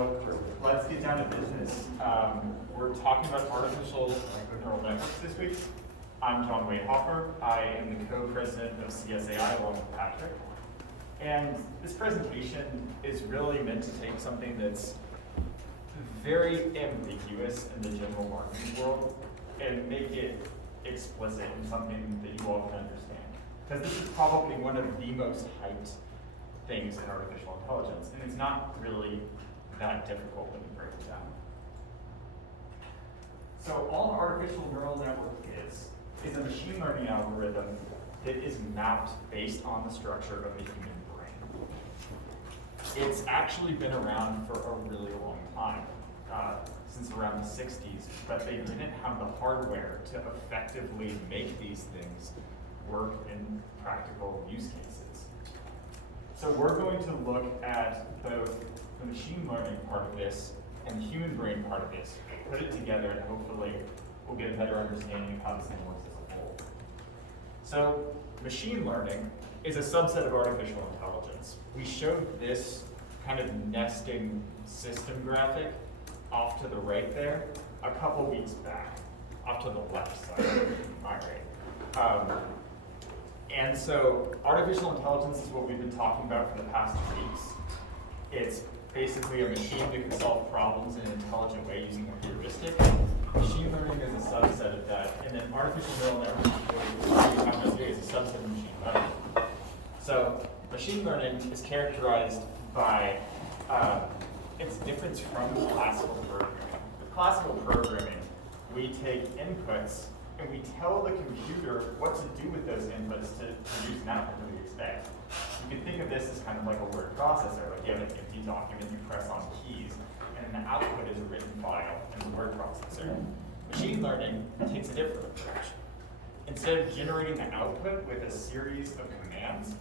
So let's get down to business. We're talking about artificial neural networks this week. I'm John Waidhofer. I am the co-president of CSAI along with Patrick. And this presentation is really meant to take something that's very ambiguous in the general marketing world and make it explicit in something that you all can understand. Because this is probably one of the most hyped things in artificial intelligence, and it's not really that difficult when you break it down. So all an artificial neural network is a machine learning algorithm that is mapped based on the structure of the human brain. It's actually been around for a really long time, since around the 60s, but they didn't have the hardware to effectively make these things work in practical use cases. So we're going to look at both the machine learning part of this and the human brain part of this, put it together, and hopefully we'll get a better understanding of how this thing works as a whole. So machine learning is a subset of artificial intelligence. We showed this kind of nesting system graphic off to the right there a couple weeks back, off to the left side, my right. And so artificial intelligence is what we've been talking about for the past 2 weeks. It's basically a machine that can solve problems in an intelligent way using a heuristic. Machine learning is a subset of that, and then artificial neural networks is a subset of machine learning. So machine learning is characterized by its difference from classical programming. With classical programming, we take inputs and we tell the computer what to do with those inputs to produce an output that we expect. You can think of this as kind of like a word processor, like you have an empty document, you press on keys, and then the output is a written file in the word processor. Machine learning takes a different approach. Instead of generating the output with a series of commands,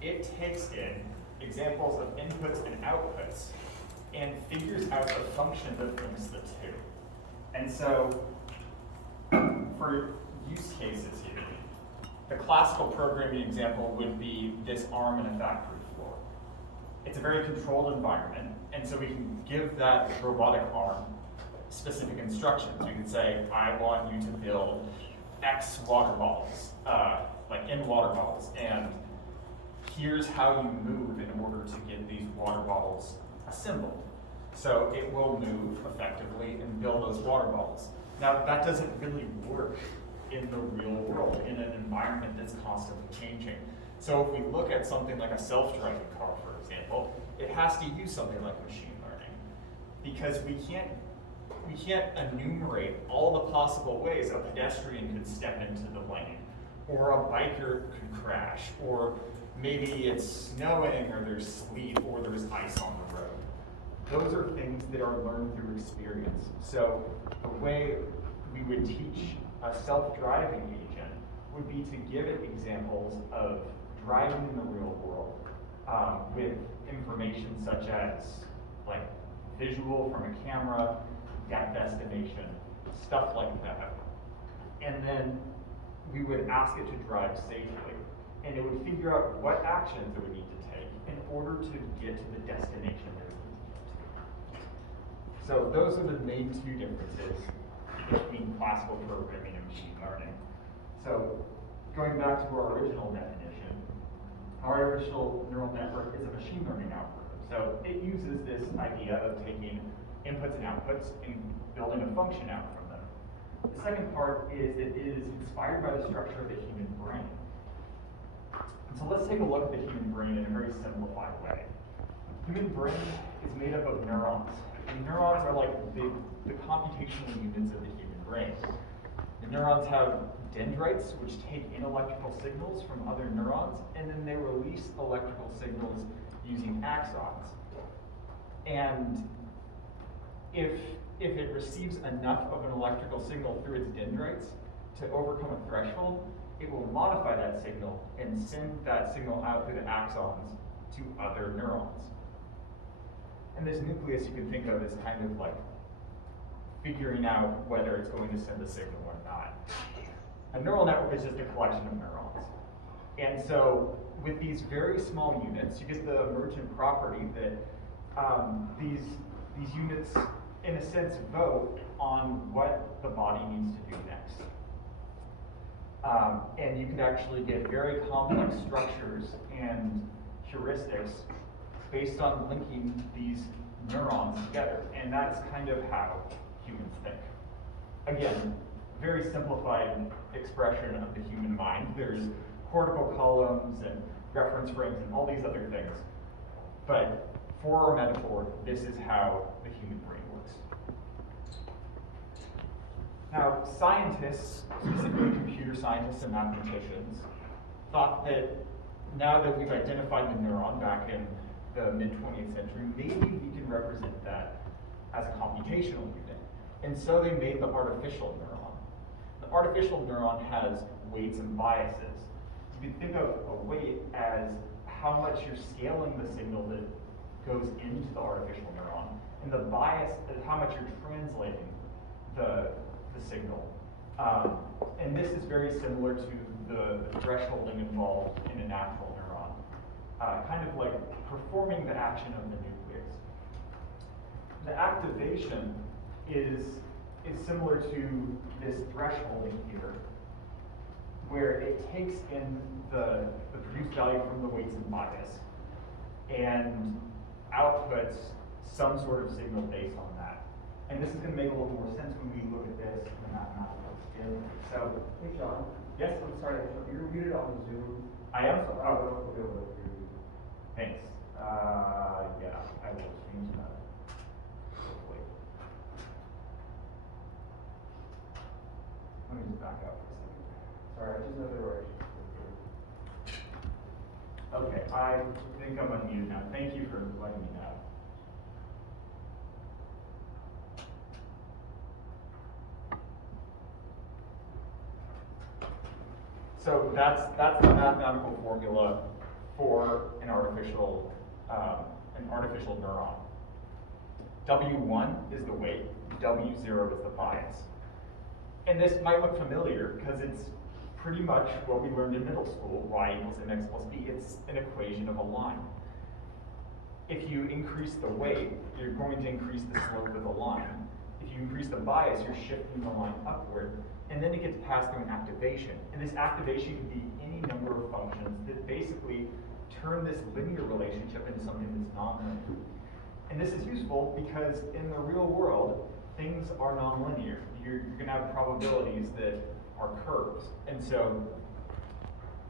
it takes in examples of inputs and outputs and figures out a function that links the two. And so, for use cases here, the classical programming example would be this arm in a factory floor. It's a very controlled environment, and so we can give that robotic arm specific instructions. We can say, I want you to build X water bottles, like in water bottles, and here's how you move in order to get these water bottles assembled. So it will move effectively and build those water bottles. Now, that doesn't really work in the real world, in an environment that's constantly changing. So if we look at something like a self-driving car, for example, it has to use something like machine learning, because we can't enumerate all the possible ways a pedestrian could step into the lane, or a biker could crash, or maybe it's snowing, or there's sleet, or there's ice on the road. Those are things that are learned through experience. So the way we would teach a self-driving agent would be to give it examples of driving in the real world with information such as like visual from a camera, depth estimation, stuff like that. And then we would ask it to drive safely, and it would figure out what actions it would need to take in order to get to the destination that it needs to get to. So those are the main two differences between classical programming and machine learning. So going back to our original definition, our artificial neural network is a machine learning algorithm. So it uses this idea of taking inputs and outputs and building a function out from them. The second part is it is inspired by the structure of the human brain. And so let's take a look at the human brain in a very simplified way. The human brain is made up of neurons. And neurons are like the computational units of the human brain. The neurons have dendrites, which take in electrical signals from other neurons, and then they release electrical signals using axons. And if it receives enough of an electrical signal through its dendrites to overcome a threshold, it will modify that signal and send that signal out through the axons to other neurons. And this nucleus you can think of as kind of like figuring out whether it's going to send a signal or not. A neural network is just a collection of neurons. And so with these very small units, you get the emergent property that these these units, in a sense, vote on what the body needs to do next. And you can actually get very complex structures and heuristics based on linking these neurons together. And that's kind of how humans think. Again, very simplified expression of the human mind. There's cortical columns and reference frames and all these other things. But for our metaphor, this is how the human brain works. Now, scientists, specifically computer scientists and mathematicians, thought that now that we've identified the neuron back in the mid-20th century, maybe we can represent that as a computational unit. And so they made the artificial neuron. The artificial neuron has weights and biases. You can think of a weight as how much you're scaling the signal that goes into the artificial neuron, and the bias is how much you're translating the signal. And this is very similar to the thresholding involved in a natural neuron, kind of like performing the action of the nucleus. The activation is similar to this thresholding here, where it takes in the produced value from the weights and bias and outputs some sort of signal based on that. And this is going to make a little more sense when we look at this in the mathematical scale. So, hey Sean. Yes? I'm sorry, you're muted on Zoom. I am? So I don't know if we'll be able to hear you. Thanks. Yeah, I will change that. Hopefully. Let me just back up for a second. Sorry, I just know there were issues. Okay, I think I'm unmuted now. Thank you for letting me know. So that's the mathematical formula for an artificial neuron. W1 is the weight, W0 is the bias. And this might look familiar because it's pretty much what we learned in middle school, y equals mx plus b. It's an equation of a line. If you increase the weight, you're going to increase the slope of the line. If you increase the bias, you're shifting the line upward, and then it gets passed through an activation. And this activation can be any number of functions that basically turn this linear relationship into something that's nonlinear. And this is useful because in the real world, things are nonlinear. You're going to have probabilities that are curves. And so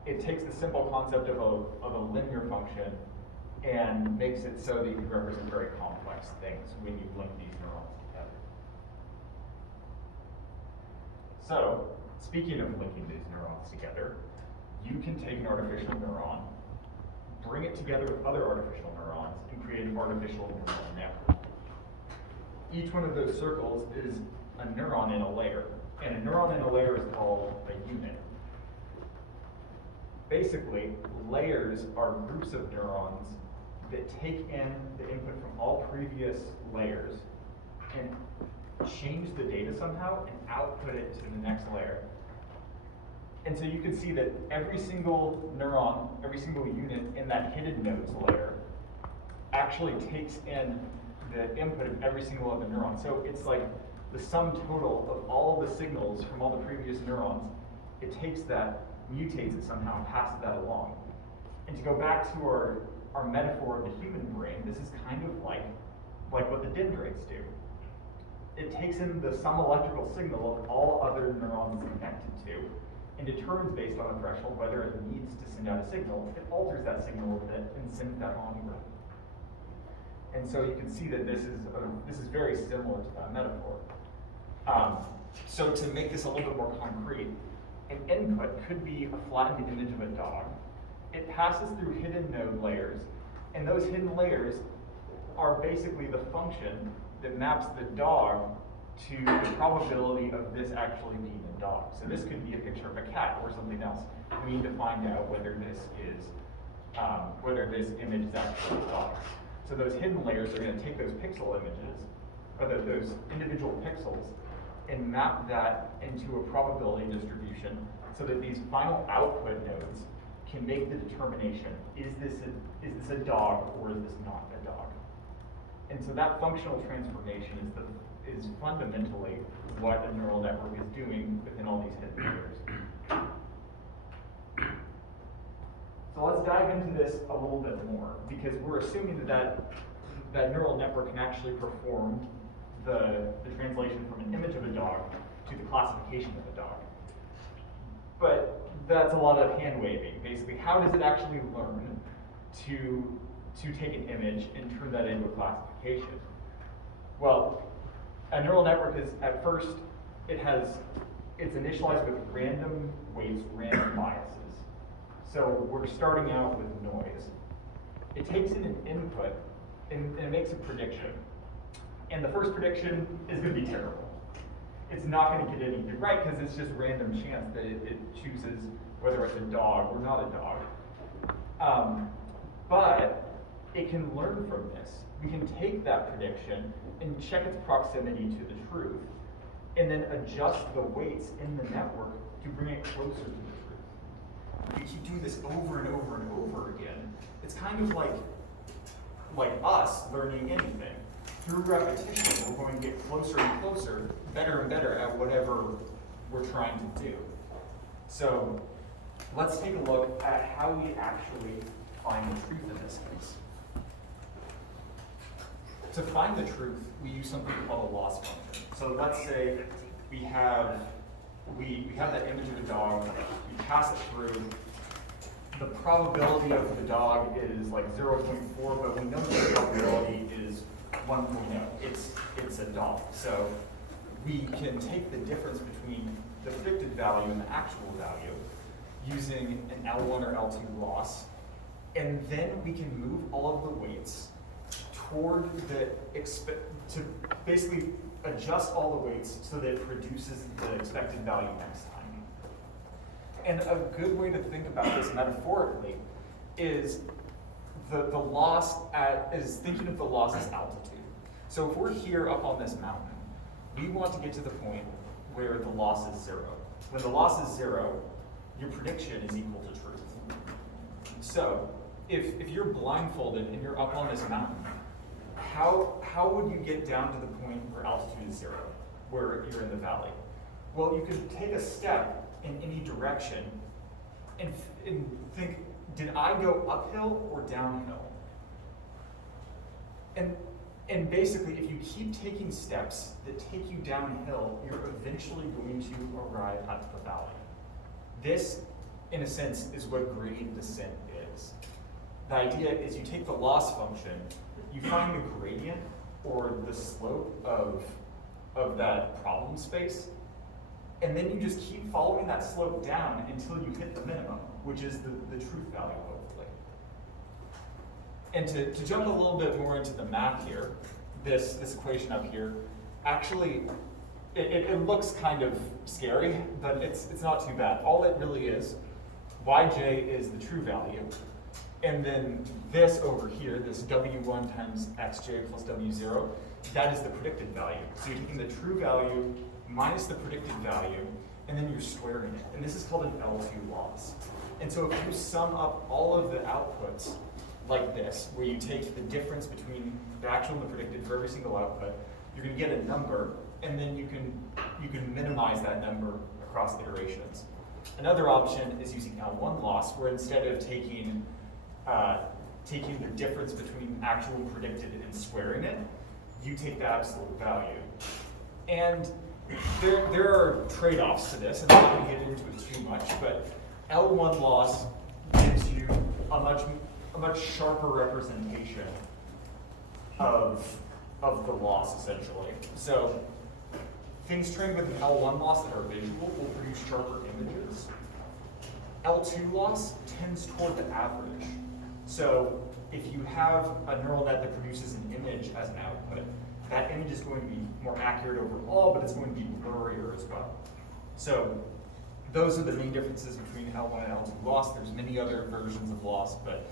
it takes the simple concept of a linear function and makes it so that you can represent very complex things when you link these neurons together. So, speaking of linking these neurons together, you can take an artificial neuron, bring it together with other artificial neurons, and create an artificial neural network. Each one of those circles is a neuron in a layer, and a neuron in a layer is called a unit. Basically, layers are groups of neurons that take in the input from all previous layers and change the data somehow and output it to the next layer. And so you can see that every single neuron, every single unit in that hidden nodes layer actually takes in the input of every single other neuron. So it's like the sum total of all the signals from all the previous neurons. It takes that, mutates it somehow, and passes that along. And to go back to our metaphor of the human brain, this is kind of like what the dendrites do. It takes in the sum electrical signal of all other neurons it's connected to and determines based on a threshold whether it needs to send out a signal. It alters that signal a bit and sends that onward. And so you can see that this is very similar to that metaphor. So to make this a little bit more concrete, an input could be a flattened image of a dog. It passes through hidden node layers, and those hidden layers are basically the function that maps the dog to the probability of this actually being a dog. So this could be a picture of a cat or something else. We need to find out whether this image is actually a dog. So those hidden layers are going to take those pixel images, or those individual pixels, and map that into a probability distribution so that these final output nodes can make the determination, is this a dog or is this not a dog? And so that functional transformation is fundamentally what a neural network is doing within all these hidden layers. So let's dive into this a little bit more, because we're assuming that neural network can actually perform the translation from an image of a dog to the classification of a dog. But that's a lot of hand waving. Basically, how does it actually learn to take an image and turn that into a classification? Well, a neural network is, at first, it's initialized with random weights, random biases. So we're starting out with noise. It takes in an input and it makes a prediction. And the first prediction is going to be terrible. It's not going to get anything right because it's just random chance that it chooses whether it's a dog or not a dog. But it can learn from this. We can take that prediction and check its proximity to the truth, and then adjust the weights in the network to bring it closer to the truth. You keep doing this over and over and over again. It's kind of like us learning anything. Through repetition, we're going to get closer and closer, better and better at whatever we're trying to do. So let's take a look at how we actually find the truth in this case. To find the truth, we use something called a loss function. So let's say we have that image of a dog, we pass it through. The probability of the dog is like 0.4, but we know the probability is 1.0. It's a dog. So we can take the difference between the predicted value and the actual value using an L1 or L2 loss, and then we can move all of the weights toward to basically adjust all the weights so that it produces the expected value next time. And a good way to think about this metaphorically is the loss is thinking of the loss as altitude. So if we're here up on this mountain, we want to get to the point where the loss is 0. When the loss is 0, your prediction is equal to truth. So if you're blindfolded and you're up on this mountain, how would you get down to the point where altitude is 0, where you're in the valley? Well, you could take a step in any direction and think, did I go uphill or downhill? And basically, if you keep taking steps that take you downhill, you're eventually going to arrive at the valley. This, in a sense, is what gradient descent is. The idea is you take the loss function, you find the gradient or the slope of that problem space, and then you just keep following that slope down until you hit the minimum, which is the truth value, hopefully. And to jump a little bit more into the math here, this equation up here, actually, it looks kind of scary, but it's not too bad. All it really is, yj is the true value, and then this over here, this w1 times xj plus w0, that is the predicted value. So you're taking the true value minus the predicted value, and then you're squaring it. And this is called an L2 loss. And so if you sum up all of the outputs like this, where you take the difference between the actual and the predicted for every single output, you're going to get a number, and then you can minimize that number across iterations. Another option is using L1 loss, where instead of taking the difference between actual and predicted and squaring it, you take the absolute value. And there are trade-offs to this, and I'm not going to get into it too much, but L1 loss gives you a much sharper representation of the loss, essentially. So things trained with an L1 loss that are visual will produce sharper images. L2 loss tends toward the average. So if you have a neural net that produces an image as an output, that image is going to be more accurate overall, but it's going to be blurrier as well. So those are the main differences between L1 and L2 loss. There's many other versions of loss, but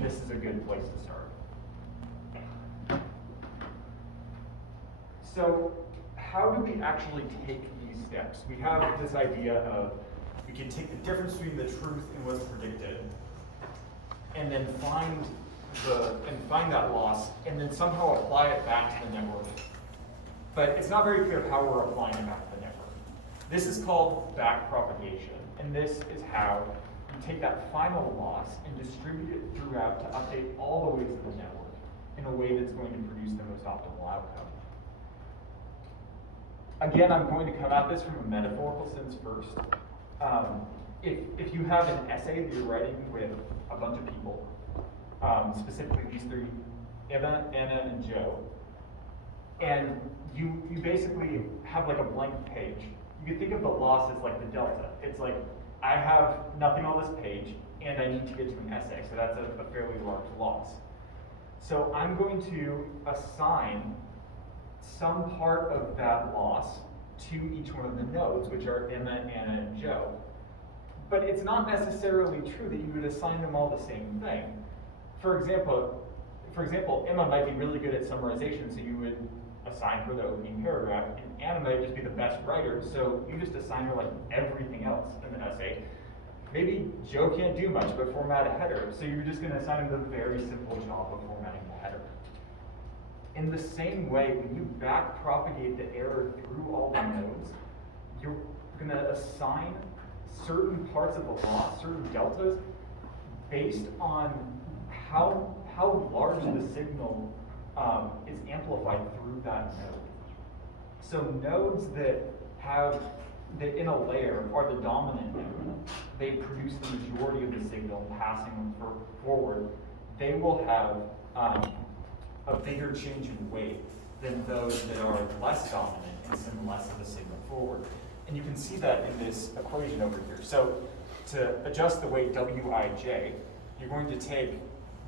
this is a good place to start. So how do we actually take these steps? We have this idea of we can take the difference between the truth and what's predicted, and then find and find that loss, and then somehow apply it back to the network. But it's not very clear how we're applying it back to the network. This is called backpropagation, and this is how you take that final loss and distribute it throughout to update all the ways of the network in a way that's going to produce the most optimal outcome. Again, I'm going to come at this from a metaphorical sense first. If you have an essay that you're writing with a bunch of people, specifically these three, Emma, Anna, and Joe, and you basically have like a blank page. You can think of the loss as like the delta. It's like, I have nothing on this page, and I need to get to an essay, so that's a fairly large loss. So I'm going to assign some part of that loss to each one of the nodes, which are Emma, Anna, and Joe. But it's not necessarily true that you would assign them all the same thing. For example, Emma might be really good at summarization, so you would assign her the opening paragraph, and Anna might just be the best writer, so you just assign her like everything else in the essay. Maybe Joe can't do much but format a header, so you're just going to assign him the very simple job of formatting the header. In the same way, when you backpropagate the error through all the nodes, you're going to assign certain parts of the loss, certain deltas, based on how large the signal is amplified through that node. So nodes that in a layer are the dominant node, they produce the majority of the signal passing forward. They will have a bigger change in weight than those that are less dominant and send less of the signal forward. And you can see that in this equation over here. So to adjust the weight Wij, you're going to take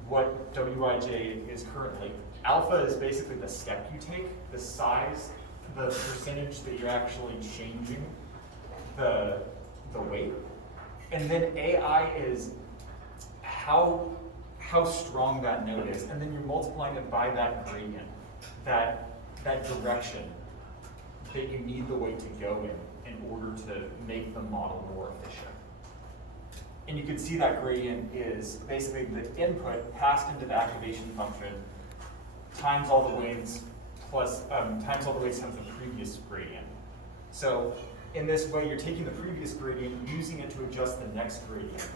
what Wij is currently. Alpha is basically the step you take, the size, the percentage that you're actually changing the weight. And then AI is how strong that node is. And then you're multiplying it by that gradient, that direction that you need the weight to go in order to make the model more efficient. And you can see that gradient is basically the input passed into the activation function times all the weights plus times all the weights times the previous gradient. So in this way, you're taking the previous gradient, using it to adjust the next gradient,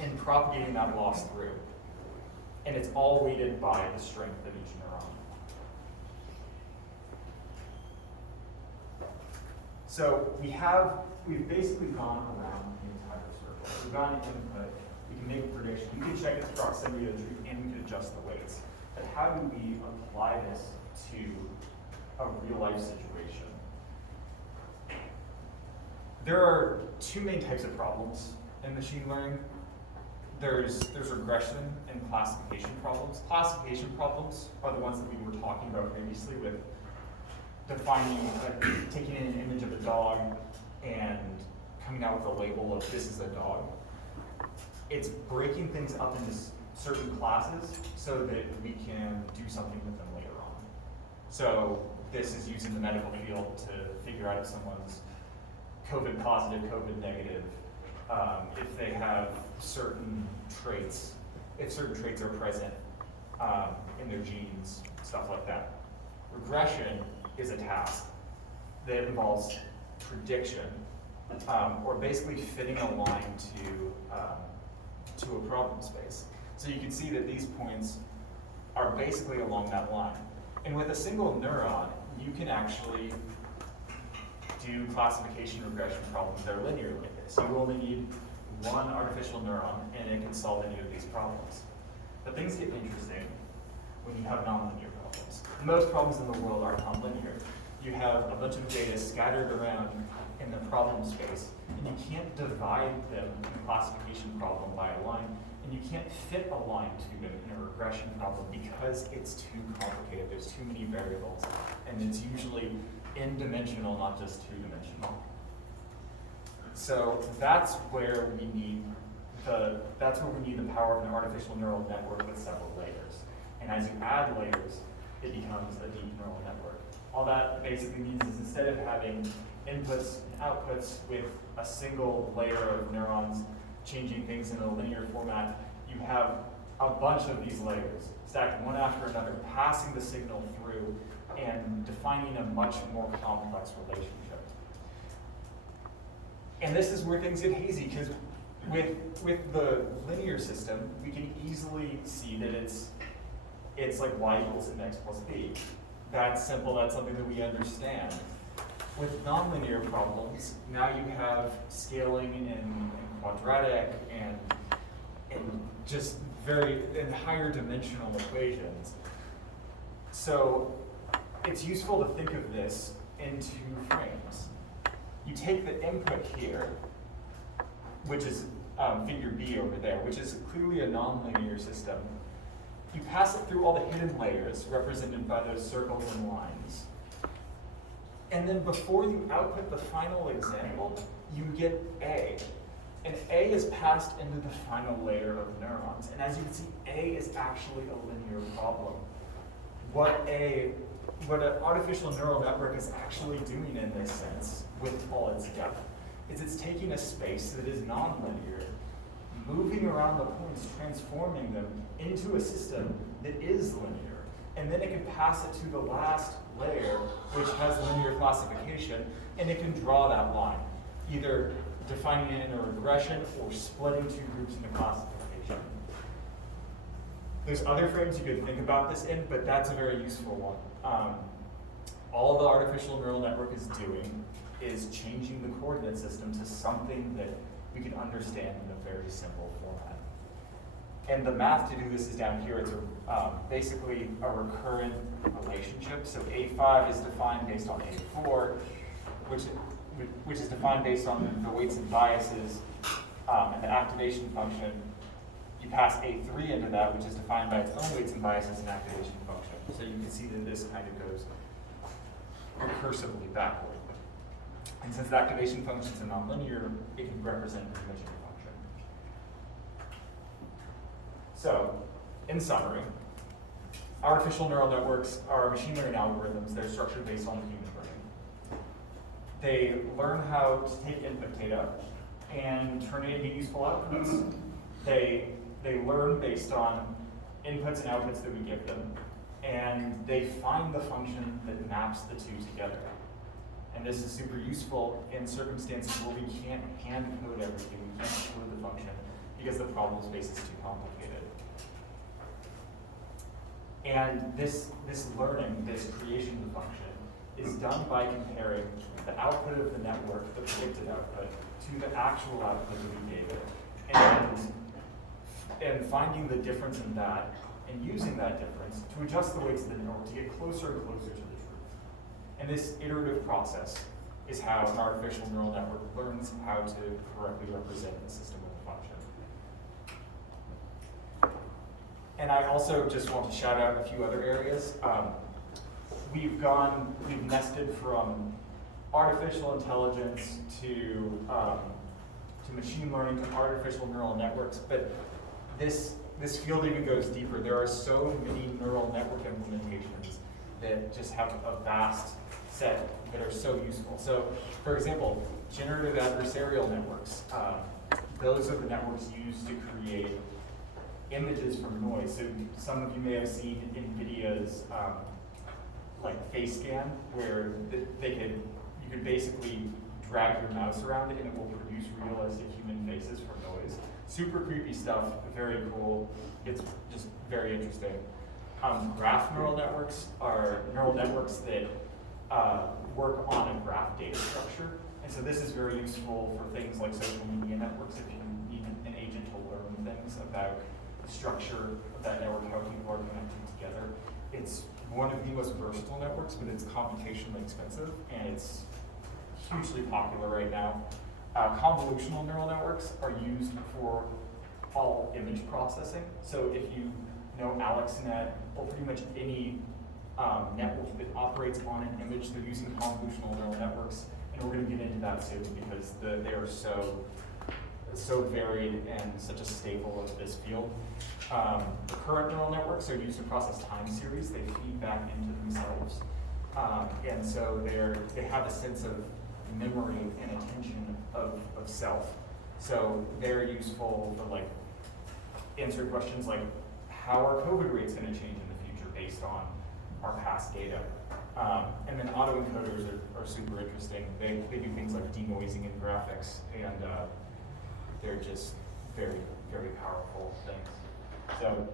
and propagating that loss through. And it's all weighted by the strength of each neuron. So we've basically gone around the entire circle. We've gone input, we can make a prediction, we can check its proximity to the truth, and we can adjust the weights. But how do we apply this to a real life situation? There are two main types of problems in machine learning. There's regression and classification problems. Classification problems are the ones that we were talking about previously with defining, taking in an image of a dog and coming out with a label of this is a dog. It's breaking things up into certain classes so that we can do something with them later on. So this is using the medical field to figure out if someone's COVID positive, COVID negative, if they have certain traits, if certain traits are present in their genes, stuff like that. Regression is a task that involves prediction, or basically fitting a line to a problem space. So you can see that these points are basically along that line. And with a single neuron, you can actually do classification regression problems that are linear like this. You only need one artificial neuron, and it can solve any of these problems. But things get interesting when you have nonlinear problems. Most problems in the world are nonlinear. You have a bunch of data scattered around in the problem space, and you can't divide them in a classification problem by a line, and you can't fit a line to them in a regression problem because it's too complicated. There's too many variables, and it's usually n-dimensional, not just two-dimensional. So that's where we need the power of an artificial neural network with several layers. And as you add layers, it becomes a deep neural network. All that basically means is instead of having inputs and outputs with a single layer of neurons changing things in a linear format, you have a bunch of these layers, stacked one after another, passing the signal through and defining a much more complex relationship. And this is where things get hazy, because with the linear system, we can easily see that it's like y equals mx plus b. That's simple, that's something that we understand. With nonlinear problems, now you have scaling in quadratic and just in higher dimensional equations. So it's useful to think of this in two frames. You take the input here, which is figure B over there, which is clearly a nonlinear system. You pass it through all the hidden layers represented by those circles and lines. And then before you output the final example, you get A. And A is passed into the final layer of neurons. And as you can see, A is actually a linear problem. What an artificial neural network is actually doing in this sense, with all its depth, is it's taking a space that is nonlinear, moving around the points, transforming them into a system that is linear. And then it can pass it to the last layer, which has linear classification, and it can draw that line, either defining it in a regression or splitting two groups into classification. There's other frames you could think about this in, but that's a very useful one. All the artificial neural network is doing is changing the coordinate system to something that we can understand in a very simple format. And the math to do this is down here. It's basically a recurrent relationship. So A5 is defined based on A4, which is defined based on the weights and biases and the activation function. You pass A3 into that, which is defined by its own weights and biases and activation function. So you can see that this kind of goes recursively backward. And since the activation function is a nonlinear, it can represent a dimensional function. So, in summary, artificial neural networks are machine learning algorithms that are structured based on the human brain. They learn how to take input data and turn it into useful outputs. They learn based on inputs and outputs that we give them, and they find the function that maps the two together. And this is super useful in circumstances where we can't hand code everything, we can't code the function because the problem space is too complicated. And this learning, this creation of the function, is done by comparing the output of the network, the predicted output, to the actual output that we gave it, and finding the difference in that, and using that difference to adjust the weights of the network to get closer and closer to the truth. And this iterative process is how an artificial neural network learns how to correctly represent the system of a function. And I also just want to shout out a few other areas. We've nested from artificial intelligence to machine learning to artificial neural networks, but this field even goes deeper. There are so many neural network implementations that just have a vast set that are so useful. So, for example, generative adversarial networks. Those are the networks used to create images from noise. So some of you may have seen NVIDIA's like face scan, where you could basically drag your mouse around it and it will produce realistic human faces from noise. Super creepy stuff, very cool. It's just very interesting. Graph neural networks are neural networks that work on a graph data structure. And so this is very useful for things like social media networks if you need an agent to learn things about the structure of that network, how people are connected together. It's one of the most versatile networks, but it's computationally expensive, and it's hugely popular right now. Convolutional neural networks are used for all image processing. So if you know AlexNet, or pretty much any network that operates on an image, they're using convolutional neural networks, and we're going to get into that soon because they are so varied and such a staple of this field. Current neural networks are used to process time series. They feed back into themselves, and so they have a sense of memory and attention of self. So they're useful for like answering questions like, how are COVID rates going to change in the future based on our past data? And then autoencoders are super interesting. They do things like denoising in graphics, and they're just very, very powerful things. So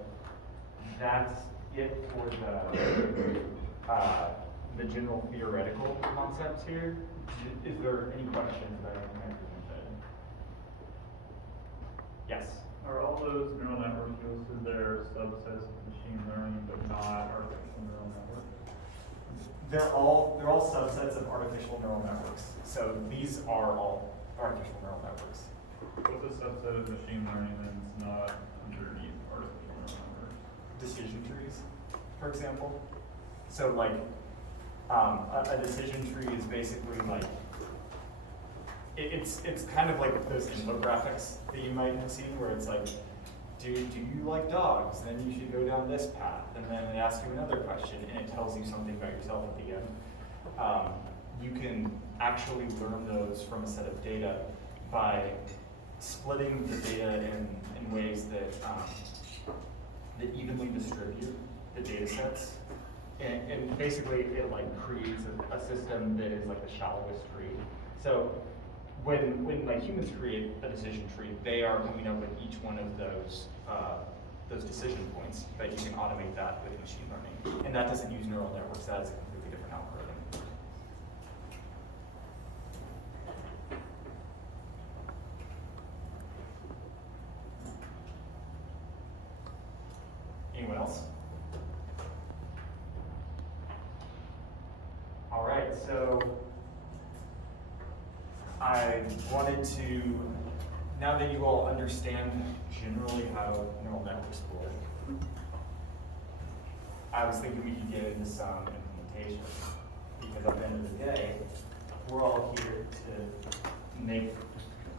that's it for the general theoretical concepts here. Is there any questions that I can presented? Yes? Are all those neural networks listed there subsets of machine learning but not artificial neural networks? They're all subsets of artificial neural networks. So these are all artificial neural networks. What's a subset of machine learning that's not underneath artificial neural networks? Decision trees, for example. So like a decision tree is basically like, it's kind of like those infographics that you might have seen where it's like, do you like dogs? Then you should go down this path. And then it asks you another question and it tells you something about yourself at the end. You can actually learn those from a set of data by splitting the data in ways that evenly distribute the data sets. And basically it like creates a system that is like the shallowest tree. So when like humans create a decision tree, they are coming up with each one of those decision points, but you can automate that with machine learning. And that doesn't use neural networks, that is a completely different algorithm. Anyone else? All right, so I wanted to, now that you all understand generally how neural networks work, I was thinking we could get into some implementation. Because at the end of the day, we're all here to make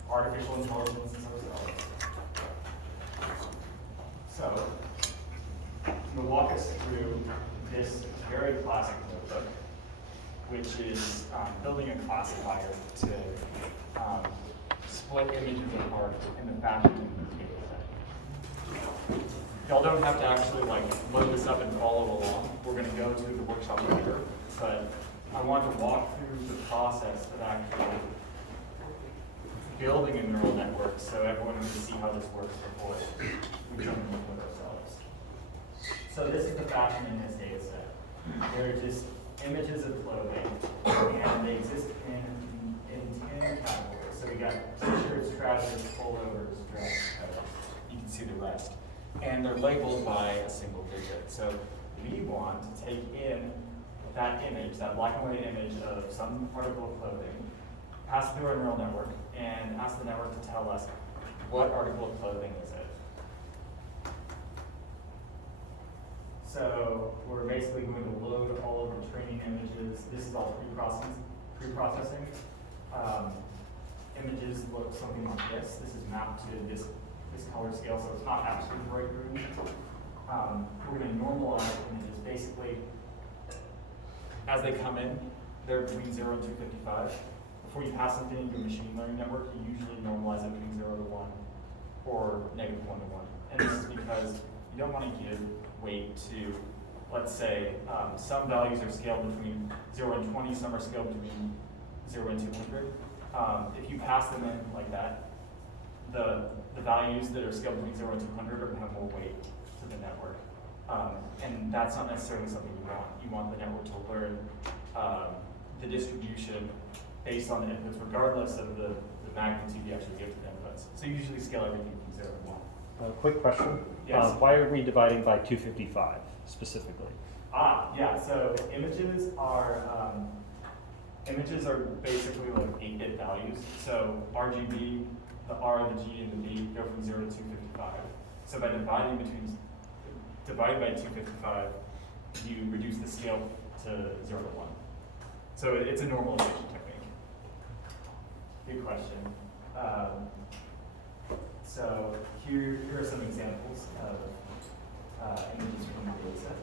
artificial intelligence ourselves. So, I'm going to walk us through this very classic notebook, which is building a classifier to split images apart in the fashion of the data set. Y'all don't have to actually like load this up and follow along. We're going to go to the workshop later, but I want to walk through the process of actually building a neural network so everyone can see how this works before we come in with ourselves. So this is the fashion in this data set. There are just images of clothing, and they exist in 10 categories. So we got t-shirts, trousers, pullovers, dress, you can see the rest. And they're labeled by a single digit. So we want to take in that image, that black and white image of some article of clothing, pass it through our neural network, and ask the network to tell us what article of clothing is it. So we're basically going to load all of our training images. This is all pre-processing. Images look something like this. This is mapped to this color scale, so it's not absolutely bright green. We're going to normalize images. Basically, as they come in, they're between 0 and 255. Before you pass something into a machine learning network, you usually normalize it between 0 to 1 or negative 1 to 1. And this is because you don't want to give weight to, let's say, some values are scaled between 0 and 20, some are scaled between 0 and 200. If you pass them in like that, the values that are scaled between 0 and 200 are going to have more weight to the network. And that's not necessarily something you want. You want the network to learn the distribution based on the inputs, regardless of the magnitude you actually give to the inputs. So you usually scale everything from 0 to 1. Quick question. Yes. Why are we dividing by 255 specifically? Yeah, so images are basically like 8-bit values. So RGB, the R, the G, and the B go from 0 to 255. So by dividing by 255, you reduce the scale to 0 to 1. So it's a normalization technique. Good question. So here are some examples of images from the data set.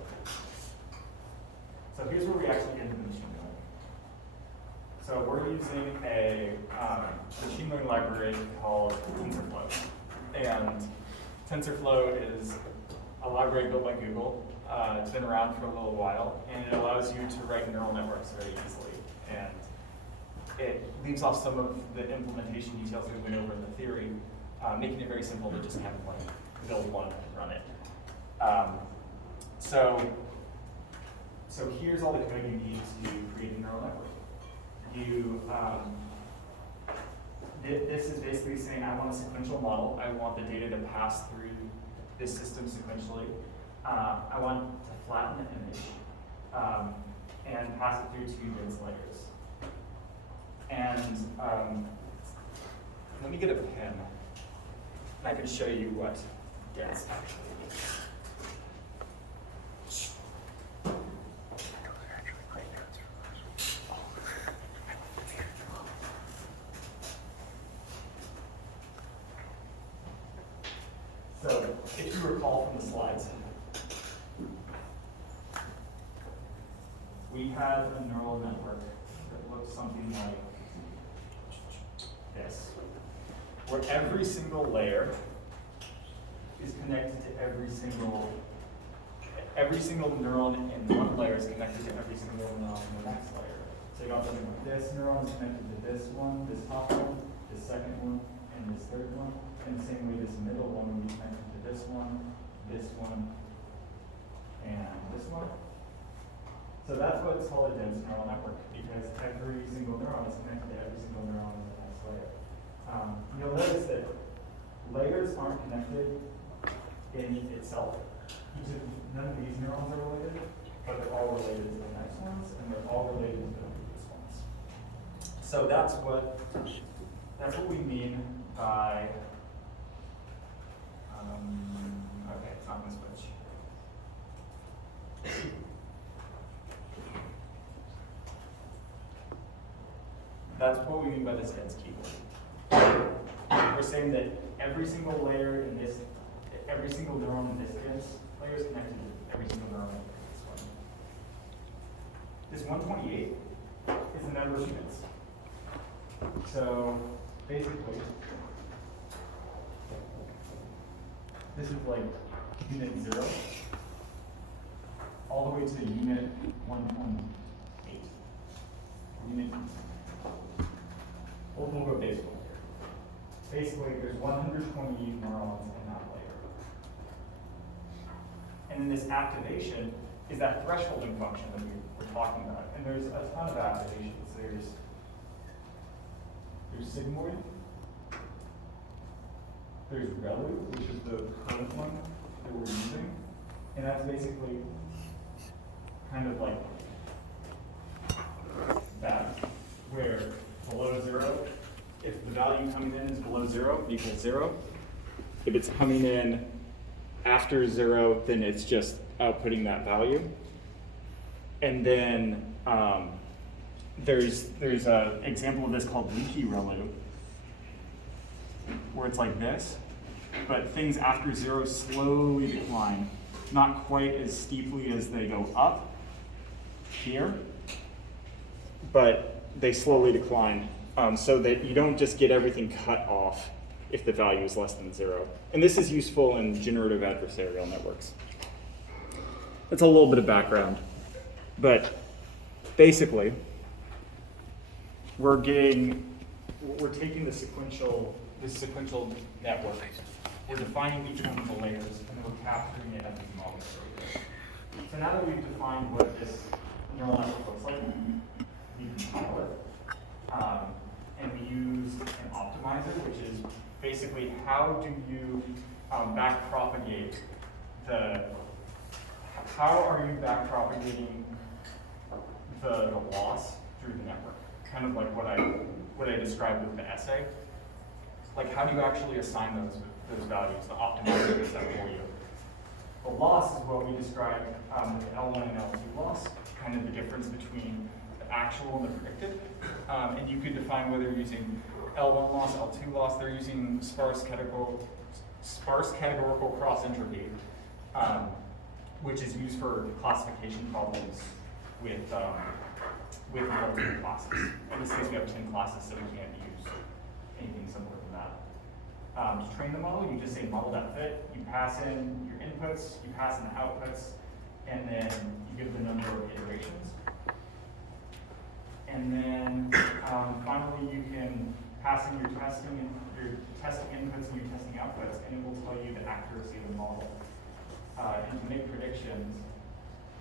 So here's where we actually get into the machine learning. So we're using a machine learning library called TensorFlow. And TensorFlow is a library built by Google. It's been around for a little while, and it allows you to write neural networks very easily. And it leaves off some of the implementation details that we went over in the theory, making it very simple to just kind of like build one and run it. So here's all the code you need to create a neural network. This is basically saying I want a sequential model. I want the data to pass through this system sequentially. I want to flatten the image and pass it through two dense layers. And let me get a pen, and I can show you what dense actually means. So, if you recall from the slides, we had a neural network that looked something like this, where every single layer is connected to every single neuron in one layer is connected to every single neuron in the next layer. So you got something like this neuron is connected to this one, this top one, this second one, and this third one. In the same way, this middle one will be connected to this one, and this one. So that's what's called a dense neural network, because every single neuron is connected to every single neuron in the next layer. You'll notice that layers aren't connected in itself. None of these neurons are related, but they're all related to the next ones, and they're all related to the previous ones. So that's what we mean by okay, it's not going to switch. That's what we mean by this dense keyboard. We're saying that every single layer in this, every single neuron in this dense layer is connected to every single neuron in this one. This 128 is the number of units. So basically, this is like unit 0, all the way to unit 1.8. We'll go basically here. Basically, there's 120 neurons in that layer. And then this activation is that thresholding function that we were talking about. And there's a ton of activations. There's sigmoid. There's Relu, which is the current one that we're using. And that's basically kind of like that, where below 0, if the value coming in is below 0, it equals 0. If it's coming in after 0, then it's just outputting that value. And then there's an example of this called Leaky Relu, where it's like this, but things after 0 slowly decline, not quite as steeply as they go up here, but they slowly decline, so that you don't just get everything cut off if the value is less than 0. And this is useful in generative adversarial networks. That's a little bit of background, but basically, we're taking this sequential network, we're defining each one of the layers, and then we're capturing it as a model. So now that we've defined what this neural network looks like, we compile it, and we use an optimizer, which is basically how do you backpropagate how are you backpropagating the loss through the network? Kind of like what I described with the essay. Like, how do you actually assign those values? The optimizer does that for you. The loss is what we described with L1 and L2 loss, kind of the difference between the actual and the predicted. And you could define whether you're using L1 loss, L2 loss. They're using sparse categorical cross entropy, which is used for classification problems with multiple classes. In this case, we have 10 classes, so we can't use anything similar to that. To train the model, you just say model.fit, you pass in your inputs, you pass in the outputs, and then you give the number of iterations. And then finally, you can pass in your testing inputs and your testing outputs, and it will tell you the accuracy of the model. And to make predictions,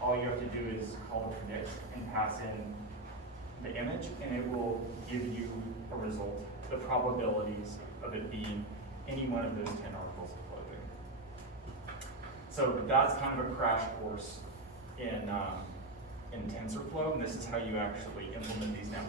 all you have to do is call the predict and pass in the image, and it will give you a result, the probabilities of it being any one of those 10 articles of clothing. So that's kind of a crash course in TensorFlow, and this is how you actually implement these now.